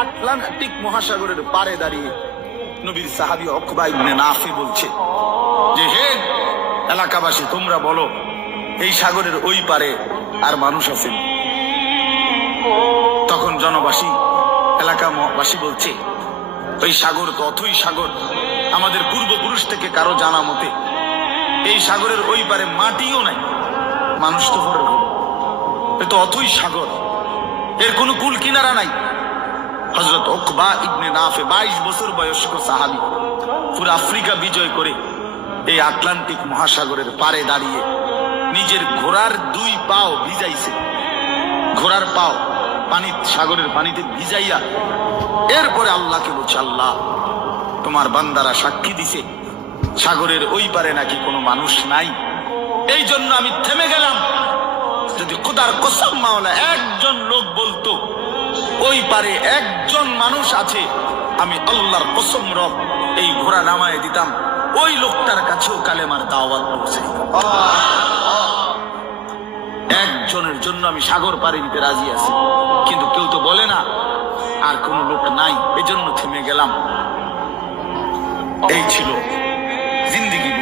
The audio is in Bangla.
আটলান্টিক মহাসাগরের পারে দাঁড়িয়ে নবীর সাহাবী উকবা ইবনে নাফি বলছে যে, হে এলাকাবাসী, তোমরা বলো এই সাগরের ওই পারে আর মানুষ আছেন? তখন জনবাসী, এলাকাবাসী বলছে, ওই সাগর তো অথই সাগর, আমাদের পূর্বপুরুষ থেকে কারো জানা মতে এই সাগরের ওই পারে মাটিও নাই, মানুষ তো ভরে গেল, এ তো অথই সাগর, এর কোনো কুল কিনারা নাই। হযরত উকবা ইবনে নাফি 22 বছর বয়স্ক সাহাবী, পুরো আফ্রিকা বিজয় করে এই আটলান্টিক মহাসাগরের পারে দাঁড়িয়ে নিজের ঘোড়ার 2 পাও ভিজাইছে, ঘোড়ার পাও সাগরের পানিতে ভিজাইয়া এরপরে আল্লাহকে বলছে, আল্লাহ, তোমার বান্দারা সাক্ষী দিছে সাগরের ওই পারে নাকি কোনো মানুষ নাই, এই জন্য আমি থেমে গেলাম। যদি খোদার কসম মাওলা একজন লোক বলতো ওই পারে একজন মানুষ আছে, আমি আল্লাহর কসম রব এই ঘোড়া নামায় দিতাম, ওই লোকটার কাছেও কালেমার দাওয়াত পৌঁছাই। একজনের জন্য আমি সাগর পাড়ি দিতে রাজি আছি, কিন্তু কেউ তো বলে না, আর কোন লোক নাই, এজন্য থেমে গেলাম। এই ছিল জিন্দেগি।